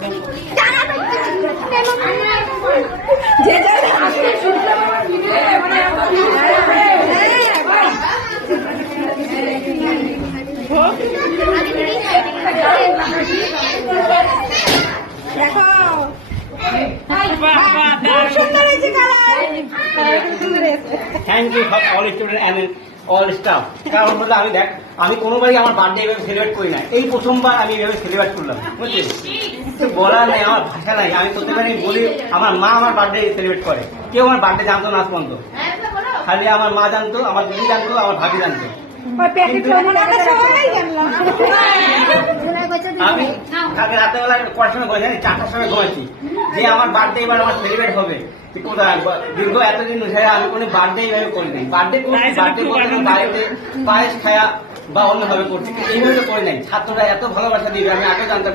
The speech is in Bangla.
দেখো সুন্দর হয়েছে colour. Thank you all student and all staff. কারণ হলো আমি দেখ, আমি কোনোবারই আমার বার্থডে এভাবে সেলিব্রেট করি না, এই প্রথমবার আমি এভাবে সেলিব্রেট করলাম, বুঝলি? বলার নেই, আমার ভাষা নাই। আমি প্রত্যেকবারই বলি আমার মা আমার বার্থডে সেলিব্রেট করে, কেউ আমার বার্থডে জানতো না আজ পর্যন্ত। খালি আমার মা জানতো, আমার দিদি জানতো, আমার ভাবি জানতো। আমি কালকে রাতেবেলা কটার সময় ঘুমাই জানি? 4টার সময় ঘুমাচ্ছি, যে আমার বার্থডে এবার আমার সেলিব্রেট হবে। কোথায় দীর্ঘ এতদিন ধরে আমি কোনো বার্থডে এইভাবে করি নাই। বার্থডে করছি, বার্থডে করতে বাড়িতে পায়েস খায়া বা অন্যভাবে করছি, এইভাবে তো করি নাই। ছাত্ররা এত ভালোবাসা দিবে আমি আগে জানতাম।